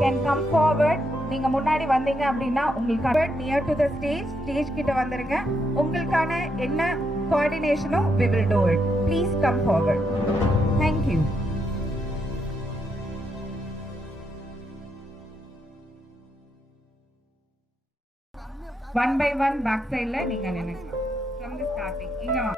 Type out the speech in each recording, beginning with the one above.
Can come forward. நீங்க முன்னாடி வந்தீங்க அப்படின்னா உங்களுக்கு நியர் டு த ஸ்டேஜ் கிட்ட வந்துருங்க. உங்களுக்கான என்ன கோஆர்டினேஷனோ we will do it. Please come forward. Thank you. One by one back side la நீங்க நினைக்கலாம். From the starting இங்க வா.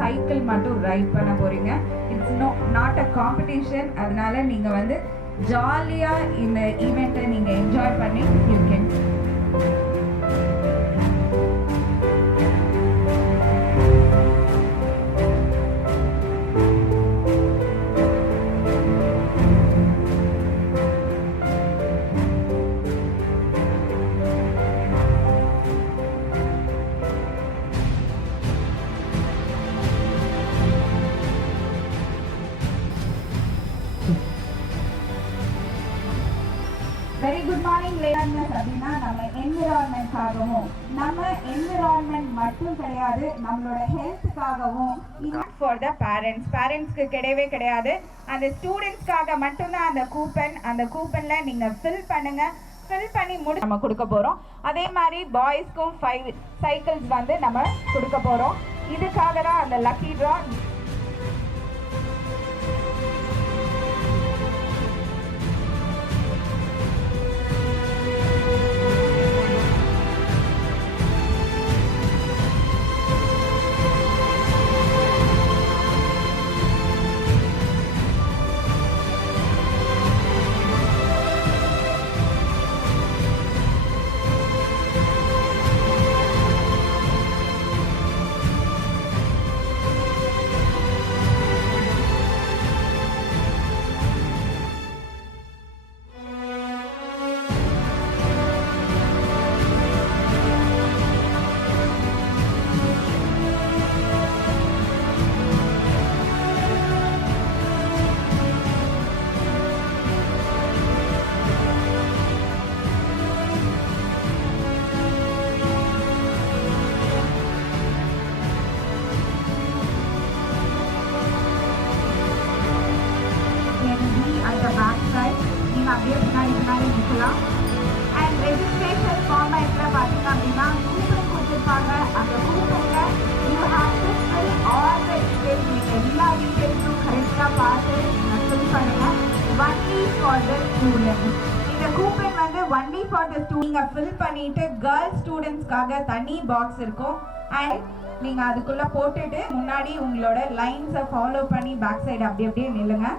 சைக்கிள் மட்டும் ரைட் பண்ண போறீங்க. It's not a competition. அதனால நீங்க வந்து ஜாலியா இந்த ஈவெண்ட்டை நீங்க என்ஜாய் பண்ணி you can very good morning learners. அப்படின்னா நம்ம என்விரான்மெண்ட்காகவும் நம்ம என்விரான்மெண்ட் மட்டும் கிடையாது, நம்மளோட ஹெல்த்துக்காகவும் ஃபார் த பேரண்ட்ஸ்க்கு கிடையவே கிடையாது. அந்த ஸ்டூடெண்ட்ஸ்க்காக மட்டும்தான் அந்த கூப்பன்ல நீங்க ஃபில் பண்ணுங்க. ஃபில் பண்ணி நம்ம கொடுக்க போறோம். அதே மாதிரி பாய்ஸ்க்கும் 5 சைக்கிள்ஸ் வந்து நம்ம கொடுக்க போறோம். இதுக்காக தான் அந்த லக்கி ட்ரா. அப்படியே முன்னாடி நிற்கலாம். அண்ட் ரெஜிஸ்ட்ரேஷன் ஃபார்மேட்ல பார்த்தீங்க அப்படின்னா கூப்பன் கொடுத்துருப்பாங்க. அந்த கூப்பன்ல you have to fill all the details. நீங்கள் எல்லா டீடைல்ஸும் கரெக்டாக பார்த்து ஃபில் பண்ணுங்க. Only for the students. இந்த கூப்பன் வந்து ஒன்லி ஃபார் த நீங்கள் ஃபில் பண்ணிட்டு கேர்ள்ஸ் ஸ்டூடெண்ட்ஸ்க்காக தனி பாக்ஸ் இருக்கும். அண்ட் நீங்கள் அதுக்குள்ளே போட்டுட்டு முன்னாடி உங்களோட லைன்ஸை ஃபாலோ பண்ணி பேக் சைடு அப்படியே நில்லுங்க.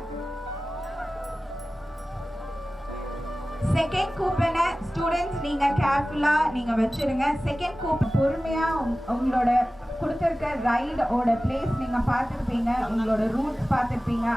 செகண்ட் கூப்பனை ஸ்டூடெண்ட்ஸ் நீங்கள் கேர்ஃபுல்லாக நீங்கள் வச்சுருங்க. செகண்ட் கூப்பன் பொறுமையாக உங்களோட கொடுத்துருக்க ரைடோட பிளேஸ் நீங்கள் பார்த்துருப்பீங்க, உங்களோட ரூட்ஸ் பார்த்துருப்பீங்க.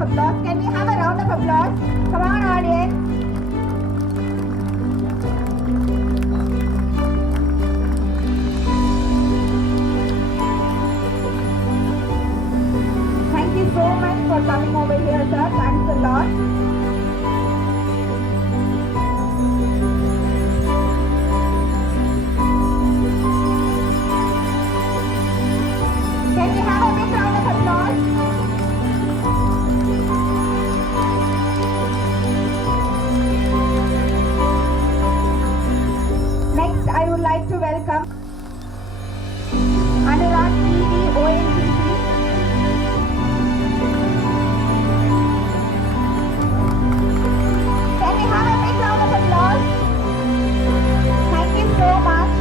of applause. Can we have a round of applause? Come on, audience. Thank you so much for coming over here, sir. Thanks a lot. Can we have a big round of applause? Next, I would like to welcome Anurag ED ONGC. Can we have a big round of applause? Thank you so much.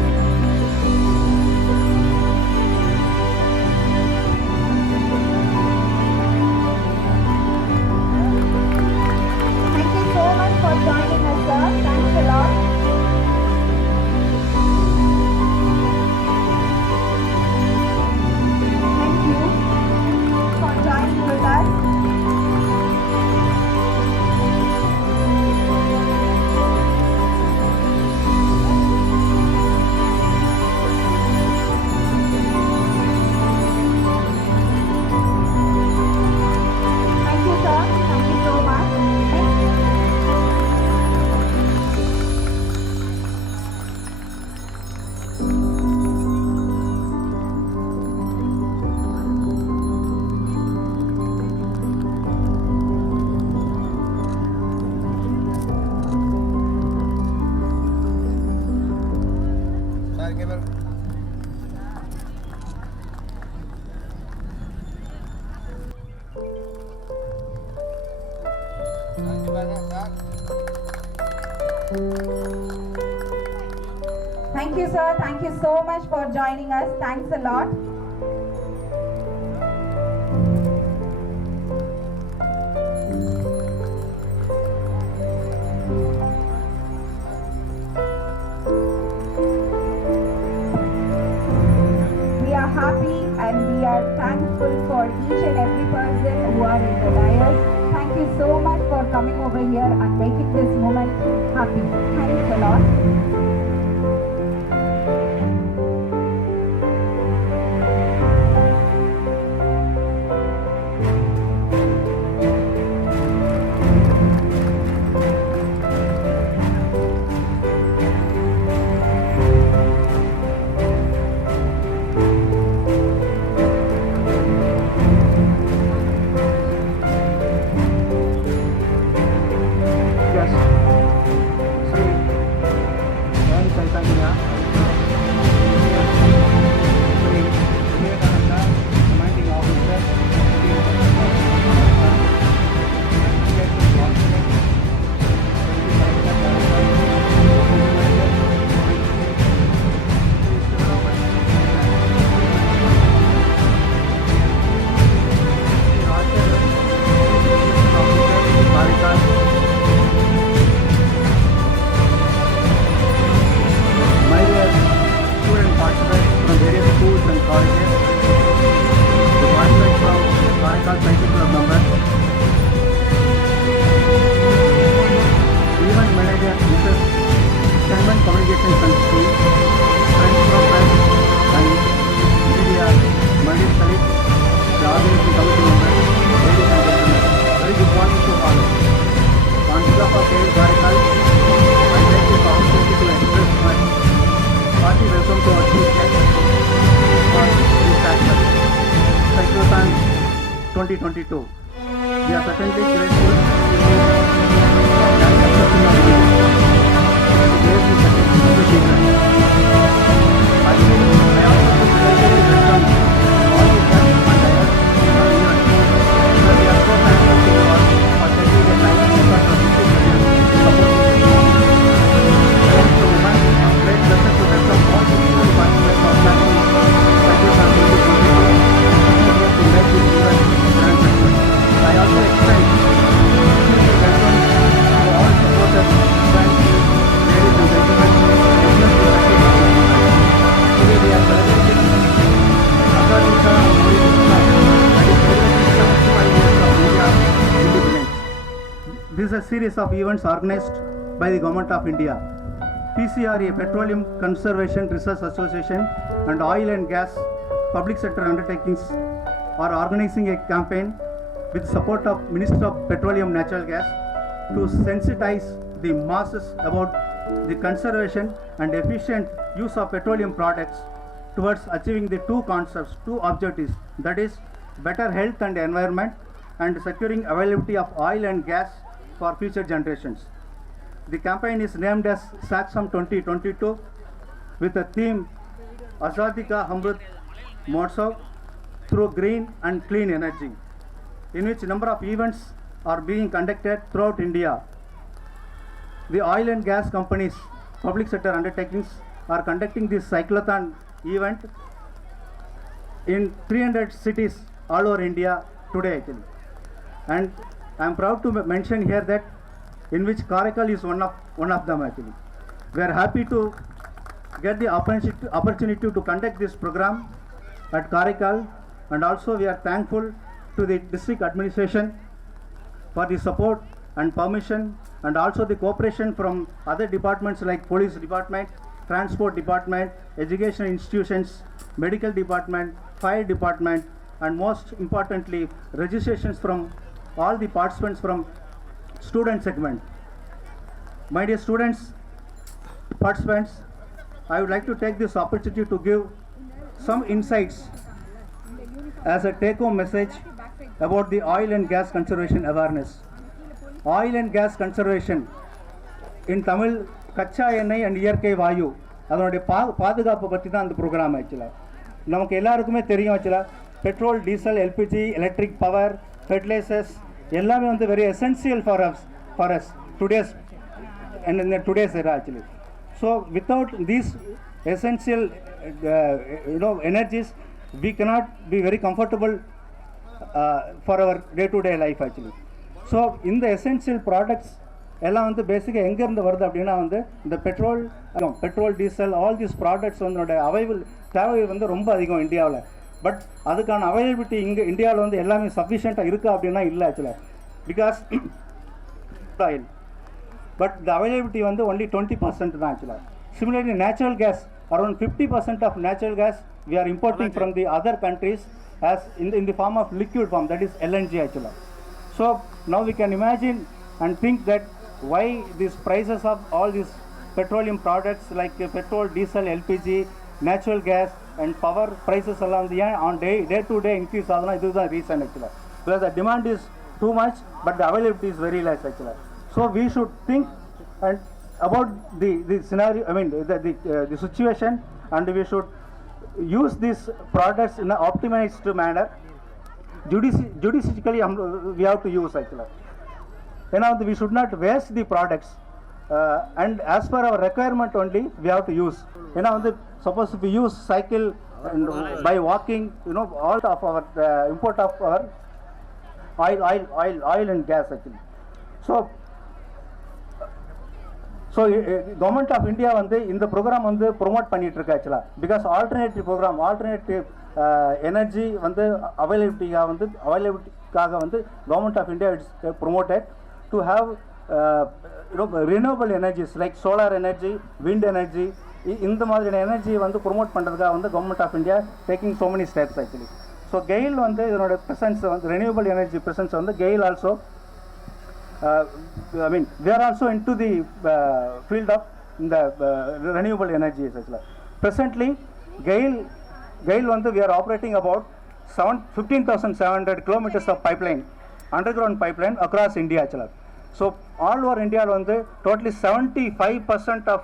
Thank you so much for joining us, sir. Thanks a lot. Thank you for joining with us. Thank you, sir. Thank you so much. Next. Thank you, sir. Thank you so much for joining us. Thanks a lot. We are happy and we are thankful for each and every person who are in the dais. Thank you so much for coming over here and making this moment happy. Thanks a lot. Yes. Sri N. Chaitanya, Sri Vivekananda, Commanding Officer, my dear student participants from various schools and colleges, the participants from Karaikal Cycle Club members, event manager Mrs. Shanman Communications and School, friends from press and media, my dear colleagues, the organizing committee members, ladies and gentlemen, very good morning to all. On behalf of KL Karaikal, I take this opportunity to express my hearty welcome to our chief guest for this action, Cyclothan 2022. We are certainly grateful for that accepting our invitation to grace this achievement. I also sincerely welcome all the guests and directors in our event. We are so thankful to you all for taking the time to support our YouTube channel to support this movement. I also remind you of great pleasure to welcome all the student participants of Planning Cyclothan 2022 and to make this event a grand success. I also extend sincere welcome to all supporters, friends, ladies and gentlemen, listeners to Cyclothan 2022. is a series of events organized by the Government of India. PCRA, Petroleum Conservation Research Association, and Oil and Gas Public Sector Undertakings are organizing a campaign with support of Minister of Petroleum Natural Gas to sensitize the masses about the conservation and efficient use of petroleum products towards achieving the two concepts, two objectives, that is better health and environment and securing availability of oil and gas for future generations. The campaign is named as Saksam 2022 with the theme Azadi Ka Amrit Mahotsav through green and clean energy, in which number of events are being conducted throughout India. The oil and gas companies, public sector undertakings are conducting this cyclothon event in 300 cities all over India today actually. And I am proud to mention here that in which Karaikal is one of them actually. We are happy to get the opportunity to conduct this program at Karaikal, and also we are thankful to the district administration for the support and permission, and also the cooperation from other departments like police department, transport department, education institutions, medical department, fire department, and most importantly registrations from all the participants from student segment. My dear students, participants, I would like to take this opportunity to give some insights as a take-home message about the oil and gas conservation awareness. Oil and gas conservation in Tamil, கச்சா எண்ணெய் and இயற்கை வாயு அதனுடைய பாதுகாப்பு பற்றி தான் அந்த program ஆக்சுவலாக. நமக்கு எல்லாருக்குமே தெரியும் ஆக்சுவலாக petrol, diesel, LPG, electric power, fertilisers எல்லாமே வந்து very essential for us today's and in today's era actually. So without these essential energies, we cannot be very comfortable for our day-to-day life actually. So in the essential products எல்லாம் வந்து பேசிக்காக எங்கேருந்து வருது அப்படின்னா வந்து இந்த petrol, diesel, all these products வந்து தேவை வந்து ரொம்ப அதிகம் இந்தியாவில். பட் அதுக்கான அவைலபிலிட்டி இங்கே இந்தியாவில் வந்து எல்லாமே சஃபிஷியண்ட்டாக இருக்கா அப்படின்னா இல்லை ஆக்சுவலாக. Because oil but the availability வந்து only 20% தான் actually. Similarly, natural gas, around 50% of natural gas we are importing from the other countries as in the form of liquid form, that is LNG actually. So now we can imagine and think that why these prices of all these petroleum products like petrol, diesel, LPG, natural gas and power prices along the on day to day increase ஆகுதுன்னா இதுதான் reason actually. Because the demand is too much but the availability is very less actually. So we should think and about the scenario, I mean the situation, and we should use these products in an optimized manner. Judiciously we have to use actually. We should not waste the products and as per our requirement only we have to use. Suppose if we use cycle and by walking, all of our import of our oil and gas actually. So Government of India வந்து இந்த program வந்து promote பண்ணிட்டு இருக்கு ஆக்சுவலாக. Because alternative energy வந்து அவைலபிலிட்டிக்காக வந்து Government of India it's promoted to have renewable energies like solar energy, wind energy, இந்த மாதிரியான எனர்ஜி வந்து ப்ரொமோட் பண்ணுறதுக்காக வந்து Government of India taking so many steps actually. So GAIL வந்து இதனோட ப்ரெசன்ஸ் வந்து ரினியூவபிள் எனர்ஜி ப்ரெசன்ஸ் வந்து GAIL also we are also into the field of the renewable energies actually. Presently GAIL we are operating about 15,700 kilometers of pipeline, underground pipeline across India actually. So all over India totally 75% of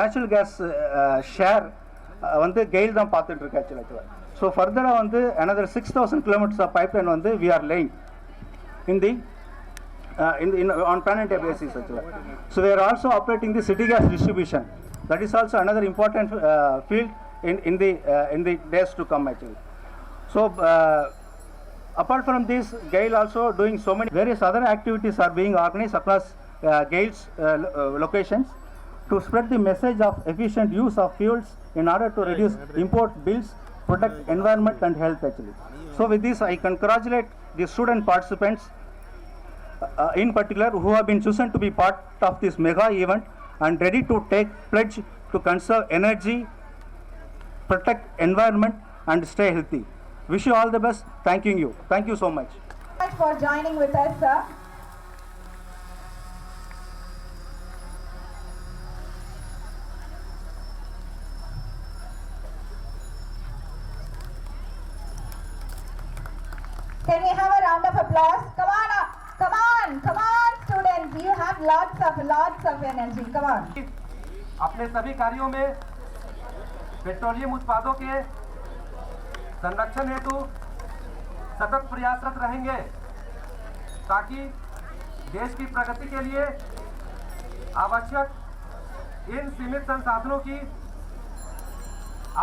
natural gas share GAIL தான் பார்த்துட்டு இருக்கு actually. So further another 6,000 kilometers of pipeline we are laying on pan-India basis actually. So we are also operating the city gas distribution. That is also another important field in the days to come actually. So apart from this, GAIL also doing so many various other activities are being organized across GAIL's locations to spread the message of efficient use of fuels in order to reduce import bills, protect environment and health actually. So with this I congratulate the student participants in particular who have been chosen to be part of this mega event and ready to take pledge to conserve energy, protect environment and stay healthy. Wish you all the best. Thanking you. Thank you so much. Thank you for joining with us, sir. Can we have a round of applause? Come on up. Come on, students. You have lots of energy. Come on. अपने सभी कार्यों में petroleum उत्पादों के संरक्षण हेतु सतत प्रयासरत रहेंगे ताकि देश की प्रगति के लिए आवश्यक इन सीमित संसाधनों की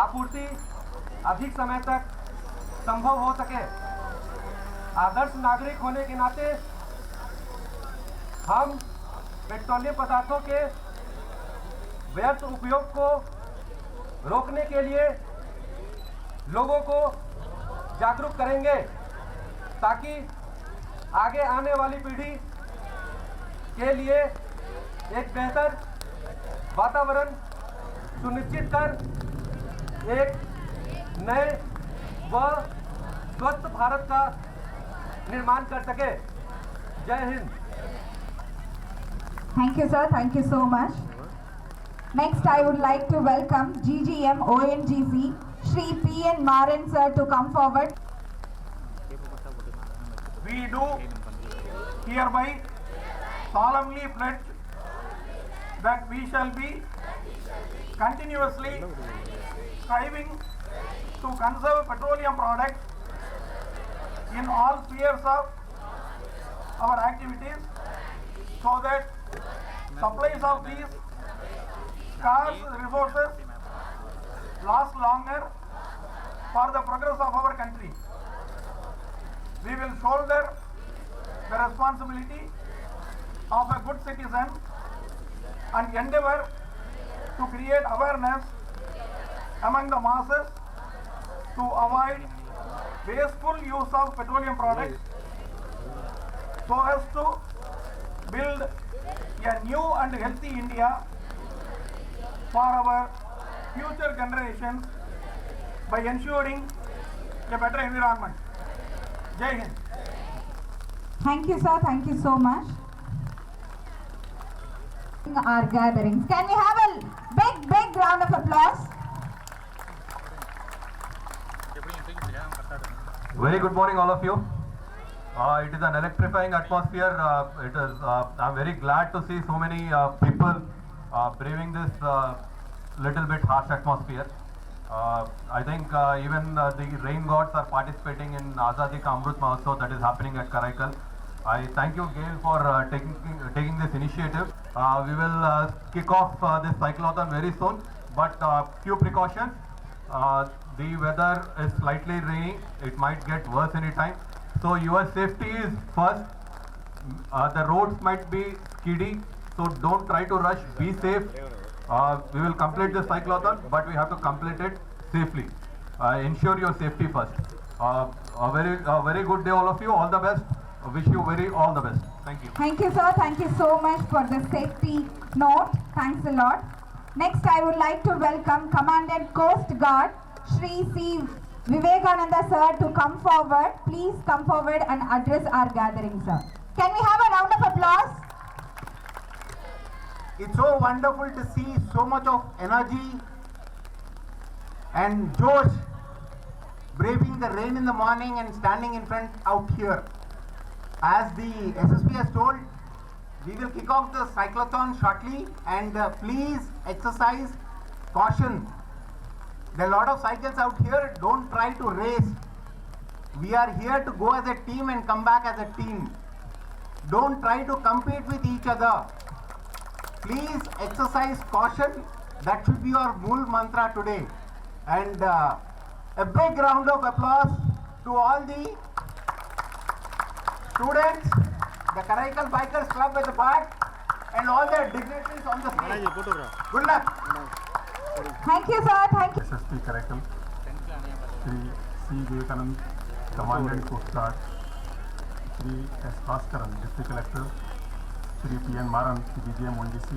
आपूर्ति अधिक समय तक संभव हो सके। आदर्श नागरिक होने के नाते हम पेट्रोलियम पदार्थों के व्यर्थ उपयोग को रोकने के लिए लोगों को जागरूक करेंगे ताकि आगे आने वाली पीढ़ी के लिए एक बेहतर वातावरण सुनिश्चित कर एक नए व स्वस्थ भारत का निर्माण कर सके। जय Hind. Thank you, sir. Thank you so much. Next, I would like to welcome GGM ONGC Shri P.N. Maran sir to come forward. We do hereby solemnly pledge that we shall be continuously striving to conserve petroleum products in all spheres of our activities so that supplies of these scarce resources last longer for the progress of our country. We will shoulder the responsibility of a good citizen and endeavor to create awareness among the masses to avoid wasteful use of petroleum products so as to build a new and healthy India for our future generations by ensuring a better environment. Jai Hind. Thank you, sir. Thank you so much. Our gatherings. Can we have a big round of applause? Very good morning, all of you. It is an electrifying atmosphere. I'm very glad to see so many people braving this little bit harsh atmosphere. I think even the rain gods are participating in Azadi Ka Amrut Mahotsav that is happening at Karaikal. I thank you, Gail, for taking this initiative. We will kick off this cyclotron very soon, but few precautions. The weather is slightly rainy. It might get worse anytime. So your safety is first. The roads might be skiddy, so don't try to rush. Be safe. We will complete this cyclotron, but we have to complete it safely. Ensure your safety first. A very good day, all of you. All the best. Wish you all the best. Thank you. Thank you, sir. Thank you so much for the safety note. Thanks a lot. Next, I would like to welcome Commandant Coast Guard Shri C. Vivekananda sir to come forward. Please come forward and address our gathering, sir. Can we have a round of applause? It's so wonderful to see so much of energy and Josh braving the rain in the morning and standing in front out here. As the SSP has told, we will kick off the cyclotron shortly, and please exercise caution. There are a lot of cycles out here. Don't try to race. We are here to go as a team and come back as a team. Don't try to compete with each other. Please exercise caution. That should be your Mool mantra today. And a big round of applause to all the students, the Karaikal Bikers Club at the back, and all their dignitaries on the stage. Good luck. Thank you, sir. Thank you. SSP Karaikal, Shri C. Vivekanand, Commandant Coast Guard, Shri S. Bhaskaran, District Collector, Shri P.N. Maran, CBGM ONDC,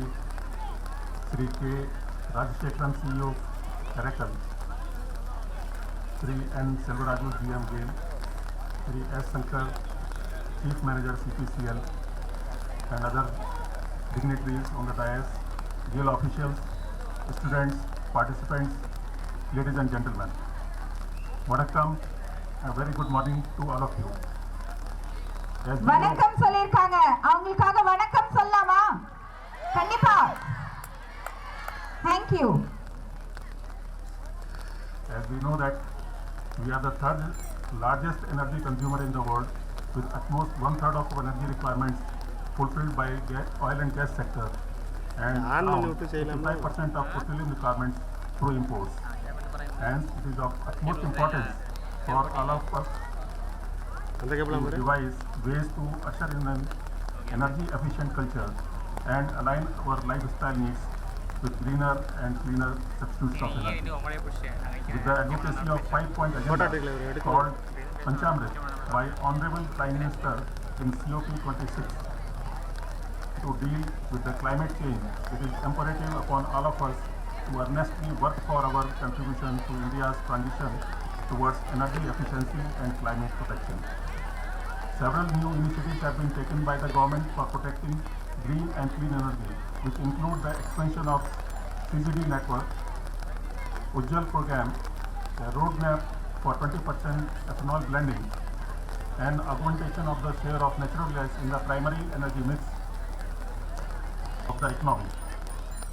Shri K. Rajashekharan, CEO, Caracal, Shri N. Selvaraju, GM GAIL, Shri S. Sankar, Chief Manager CPCL, and other dignitaries on the dais, GAIL officials, students, participants, ladies and gentlemen. Vanakkam, a very good morning to all of you. As we know- வணக்கம் சொல்லிருக்காங்க, அவங்களுக்காக வணக்கம் சொல்லலாமா? கண்டிப்பா. Thank you. As we know that we are the third largest energy consumer in the world, with at most 1/3 of our energy requirements fulfilled by oil and gas sector, and around 55% of petroleum requirements through imports. Hence, it is of utmost importance for all of us to devise ways to usher in an energy efficient culture and align our lifestyle needs with greener and cleaner substitutes of energy. With the advocacy of 5-point agenda called Panchamrit by Honorable Prime Minister in COP26 to deal with the climate change, it is imperative upon all of us to earnestly work for our contribution to India's transition towards energy efficiency and climate protection. Several new initiatives have been taken by the government for protecting green and clean energy, which include the expansion of CGD network, Ujjwal program, a roadmap for 20% ethanol blending, and augmentation of the share of natural gas in the primary energy mix of the economy.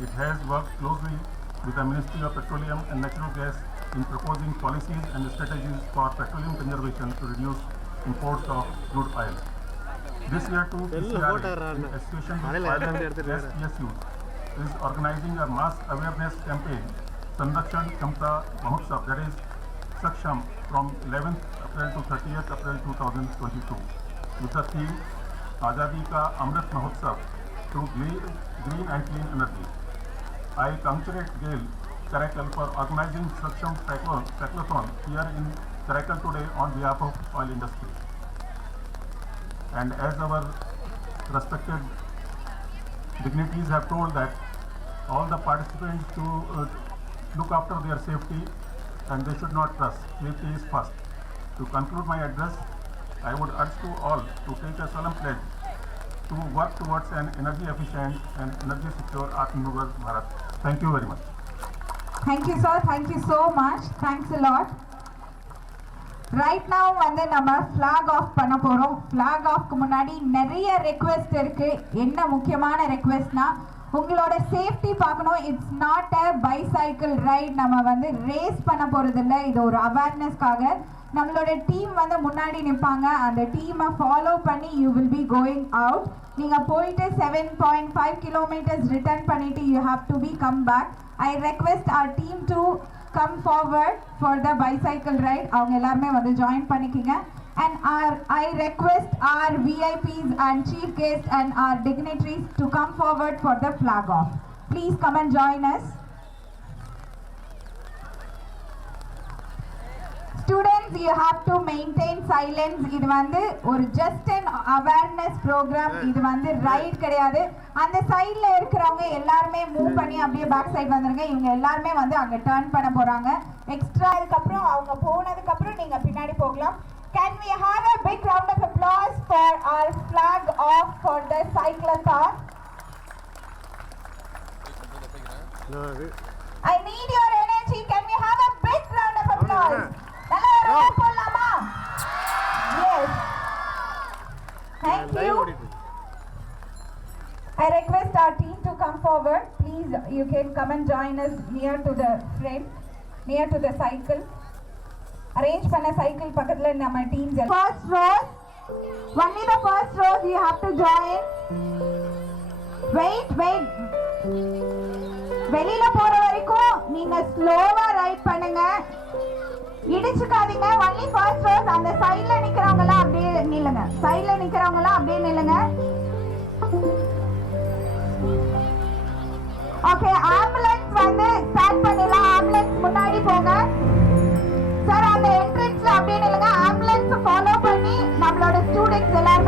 It has worked closely with the Ministry of Petroleum and Natural Gas in proposing policies and strategies for petroleum conservation to reduce imports of crude oil. This year too, PCRA, in association with oil and gas PSUs, is organizing a mass awareness campaign, Sanrakshan Kshamta Mahotsav, that is Saksham, from 11th April to 30th April 2022, with the theme Azadi Ka Amrit Mahotsav through green and clean energy. I congratulate GAIL Caracal for organizing Saksham Cyclothon here in Caracal today on behalf of oil industry. And as our respected dignitaries have told that all the participants to look after their safety and they should not trust. Safety is first. To conclude my address, I would urge to all to take a solemn pledge to work towards an energy efficient and energy secure Atmanirbhar Bharat. Thank you very much. Thank you sir, thank you so much. Thanks a lot. Right now வந்து நம்ம flag off பண்ண போறோம். Flag offக்கு முன்னாடி நிறைய request இருக்கு. என்ன முக்கியமான requestனா உங்களோட சேஃப்டி பார்க்கணும். It's not a bicycle right. நம்ம வந்து ரேஸ் பண்ண போறது இல்லை, இது ஒரு அவேர்னஸ்க்காக. நம்மளோட டீம் வந்து முன்னாடி நிற்பாங்க, அந்த டீமை ஃபாலோ பண்ணி you will be going out. நீங்கள் போயிட்டு 7.5 கிலோமீட்டர்ஸ் ரிட்டர்ன் பண்ணிட்டு you have to be come back. I request our team to come forward for the bicycle ride. அவங்க எல்லாருமே வந்து ஜாயின் பண்ணிக்கிங்க. And I request our VIPs and chief guests and our dignitaries to come forward for the flag off. Please come and join us. Students, you have to maintain silence. இது வந்து ஒரு just an awareness program. இது வந்து right கிடையாது. அந்த சைடுல இருக்கிறவங்க எல்லாருமே மூவ் பண்ணி அப்படியே பேக் சைடு வந்துருங்க. இவங்க எல்லாருமே வந்து அங்க டர்ன் பண்ண போறாங்க. எக்ஸ்ட்ரா அதுக்கு அப்புறம் அவங்க போனதுக்கு அப்புறம் நீங்க பின்னாடி போகலாம். Can we have a big round of applause for our flag off for the cyclothon? I need your energy. Can we have a big round of applause? Nalla round போடலாமா? Yes. Thank you. I request our team to come forward. Please, you can come and join us near to the frame, near to the cycle. Arrange பண்ண cycle பக்கத்துல நம்ம teams. First row, only the first row you have to join. Wait. வெளியில போற வரைக்கும் நீங்க ஸ்லோவா right பண்ணுங்க, இடிச்சுக்காதீங்க. only first row. அந்த சைடுல நிக்கிறவங்க எல்லாம் அப்படியே நில்லுங்க. சைடுல நிக்கிறவங்க எல்லாம் அப்படியே நில்லுங்க. ஓகே, ஆம்புலன்ஸ் வந்து ஸ்டார்ட் பண்ணிடலாம். ஆம்புலன்ஸ் முன்னாடி போங்க சார். அந்த என்ட்ரன்ஸ்ல அப்படியே நில்லுங்க. ஆம்புலன்ஸ் ஃபாலோ பண்ணி நம்மளோட ஸ்டூடெண்ட்ஸ் எல்லாரும்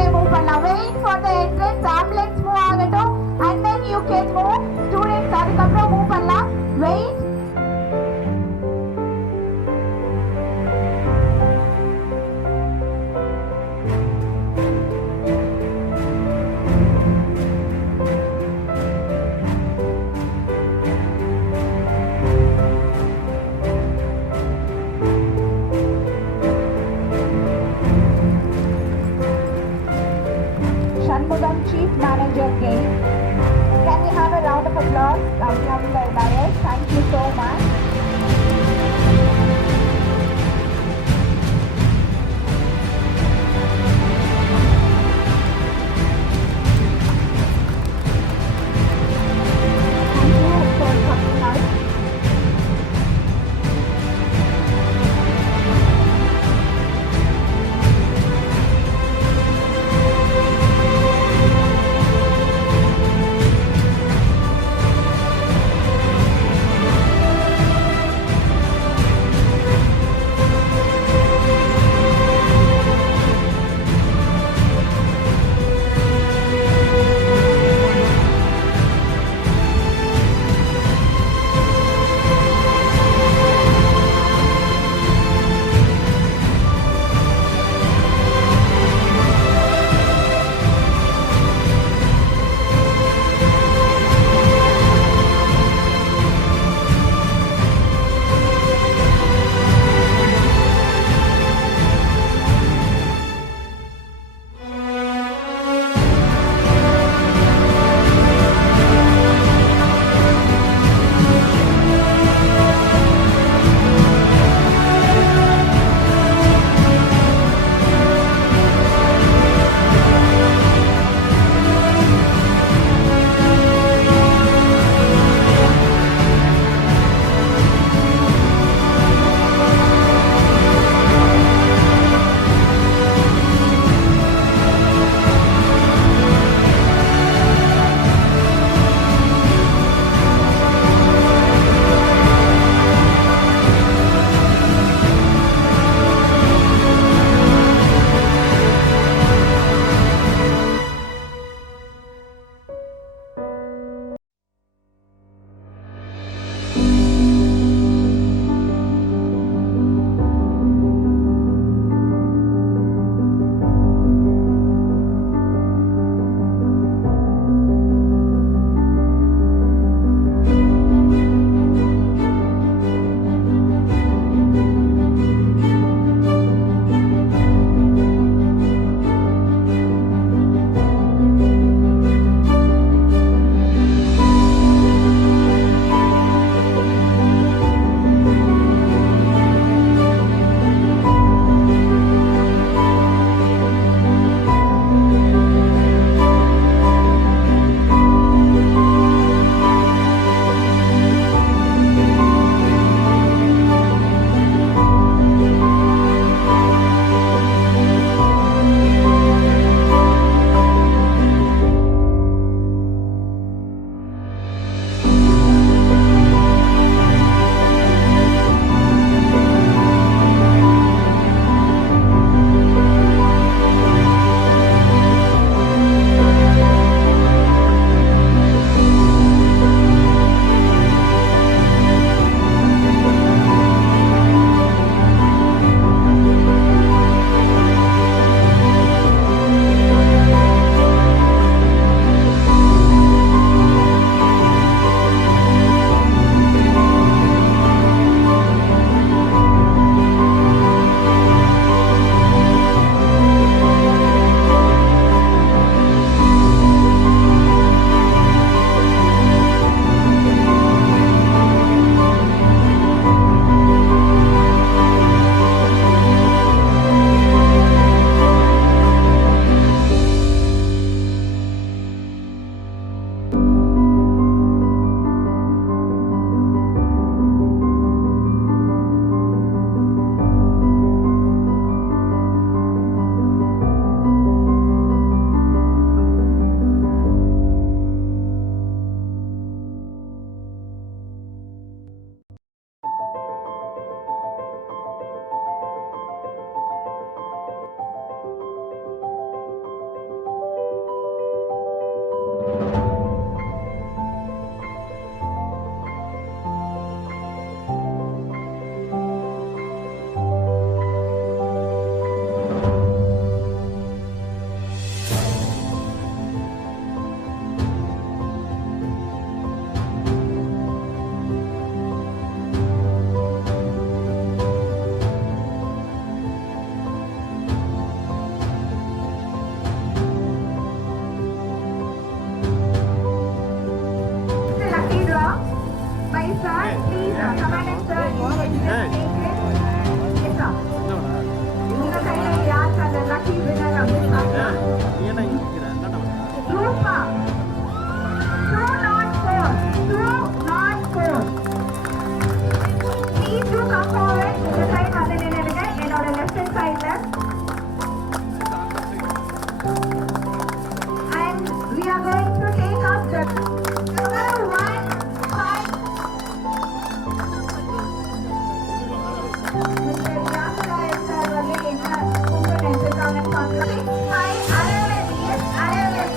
Mr. Vyasaraya sir வந்து என்ன கூப்பிட்டு எடுத்துருக்காங்கன்னு பார்க்கலாம். 6, 5, Aravind. Yes, Aravind.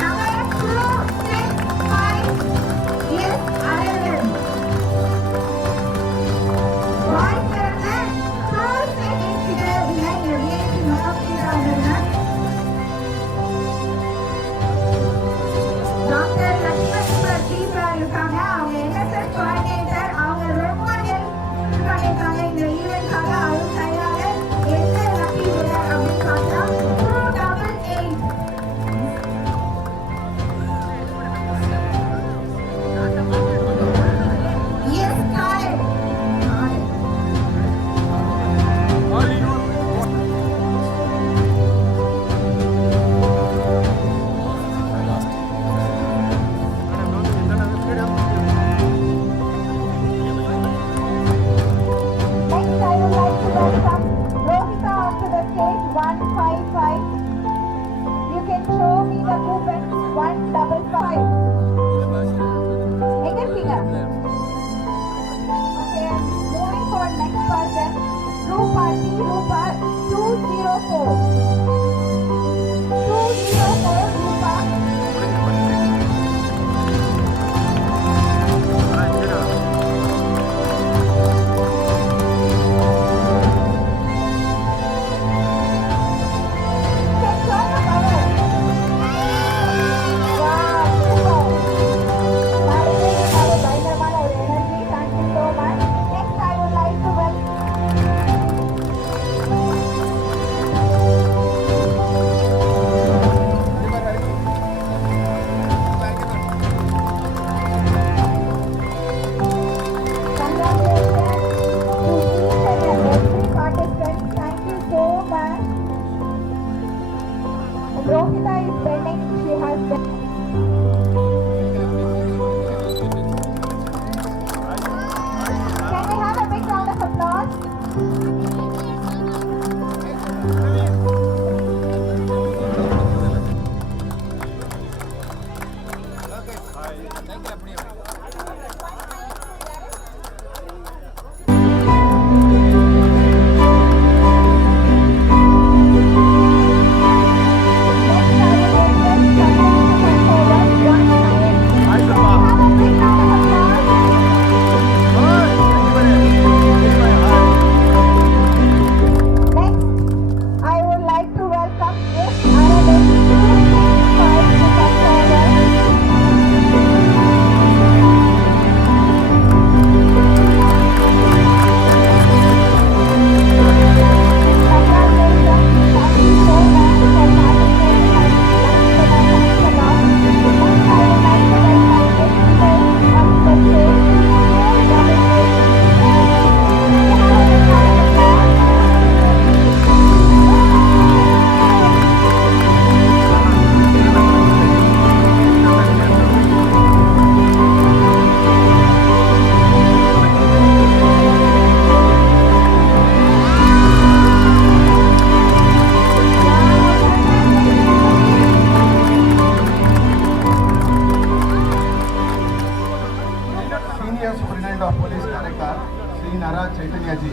Number 2, 6, 5. Yes, Aravind. Boys வந்து 2 seconds கிட்ட இல்லை, எவ்வளோ மாற்றிட்டாங்கன்னா டாக்டர் லட்சுமண் தீபா இருக்காங்க. அவங்க என்எஸ்எஸ் கோஆர்டினேட்டர். அவங்க ரொம்ப ஹெல்ப் பண்ணியிருக்காங்க இந்த ஈவெண்ட்காக. அவங்க கையால எந்த லக்கி வினர் அப்படின்னு பார்த்தா 288. எஸ் card. Next, I would like to welcome Rohita onto the stage. 155. You can show me the movement. 155. எங்க இருக்கீங்க? Okay, moving for next person. Rupa 204. 204 Rupa. Rohita is bending. She has been. Can we have a big round of applause? Senior Superintendent of Police Karaikal, Sri Nara Chaitanya ji,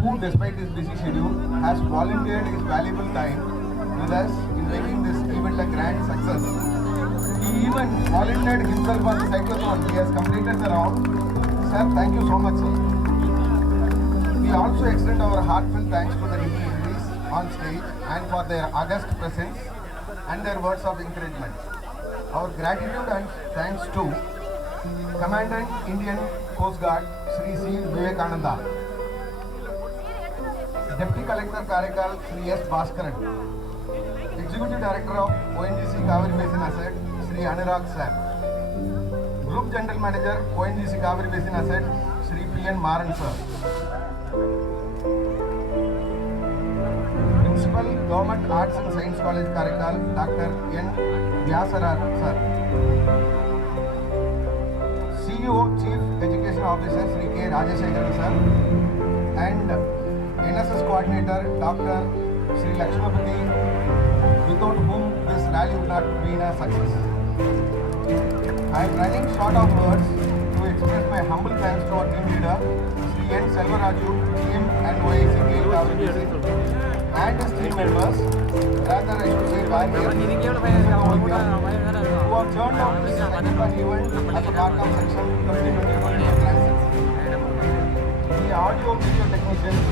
who despite his busy schedule has volunteered his valuable time with us in making this event a grand success. He even volunteered himself on the cyclotron. He has completed the round. Sir, thank you so much, sir. We also extend our heartfelt thanks to the dignitaries on stage and for their august presence and their words of encouragement. Our gratitude and thanks to Commandant Indian Coast Guard Sri C. Vivekananda, Deputy Collector Karaikal Sri S. Bhaskaran, Executive Director of ONGC Kaveri Basin Asset Sri Anurag Sir, Group General Manager ONGC Kaveri Basin Asset Sri P.N. Maran Sir, Principal Government Arts and Science College Karaikal Dr. N. Vyasaraya Sir, CEO Chief Education Officer Sri K. Rajashekharan Sir, and NSS Coordinator Dr. Sri Lakshmapati, without whom this rally would not be a success. I am running short of words to express my humble thanks to our team leader, Sri N. Selvaraju, GM and YACK and his team members, rather I should say barriers, who have turned out this second event at the Barkam section 2021 Grand the audio video technicians,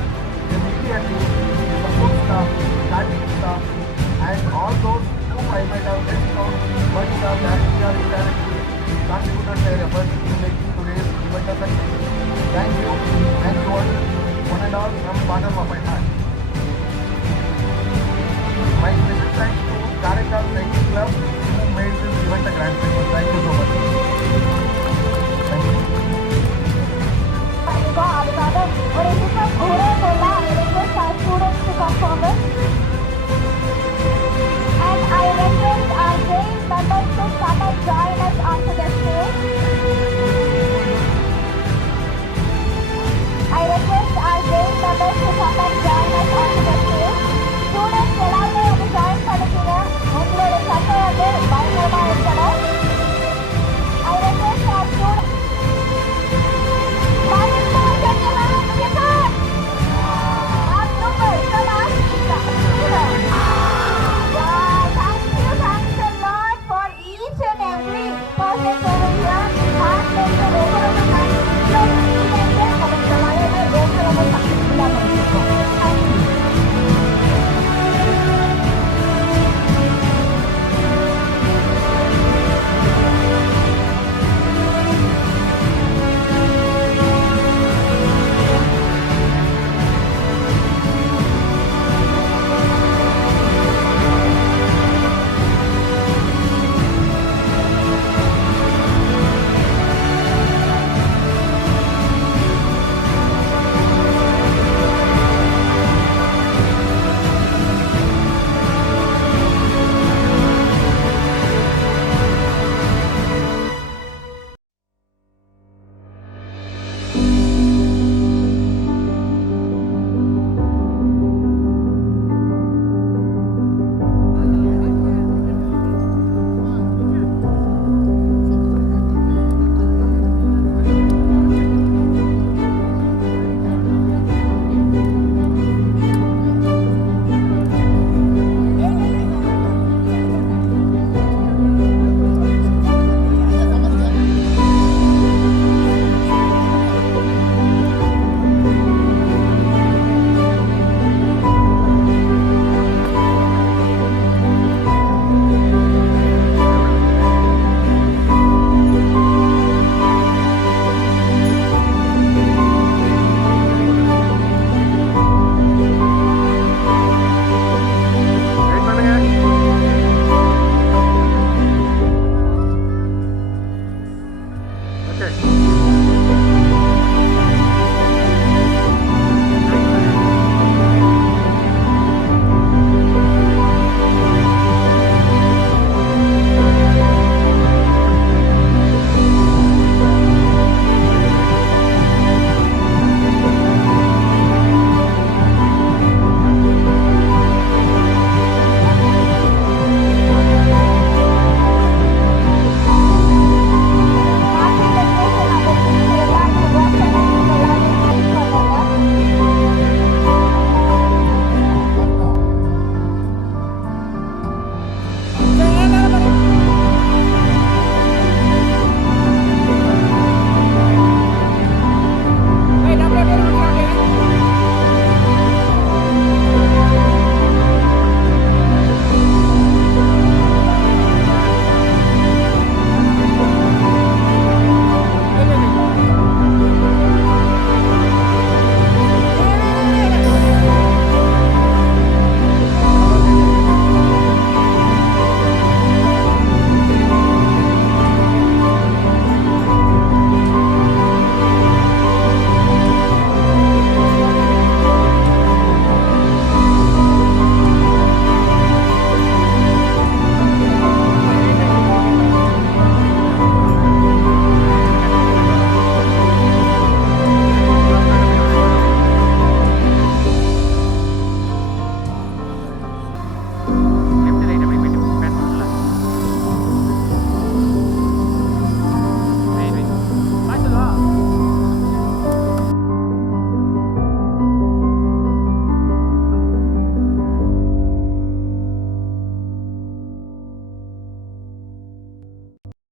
the media team, the support staff, static staff, and all those who I might have missed out but are directly or indirectly contributed their efforts in making today's event a success. Thank you all, one and all from the bottom of my heart. My special thanks to Karaikal Cycling Club who made this event a grand success. Thank you so much.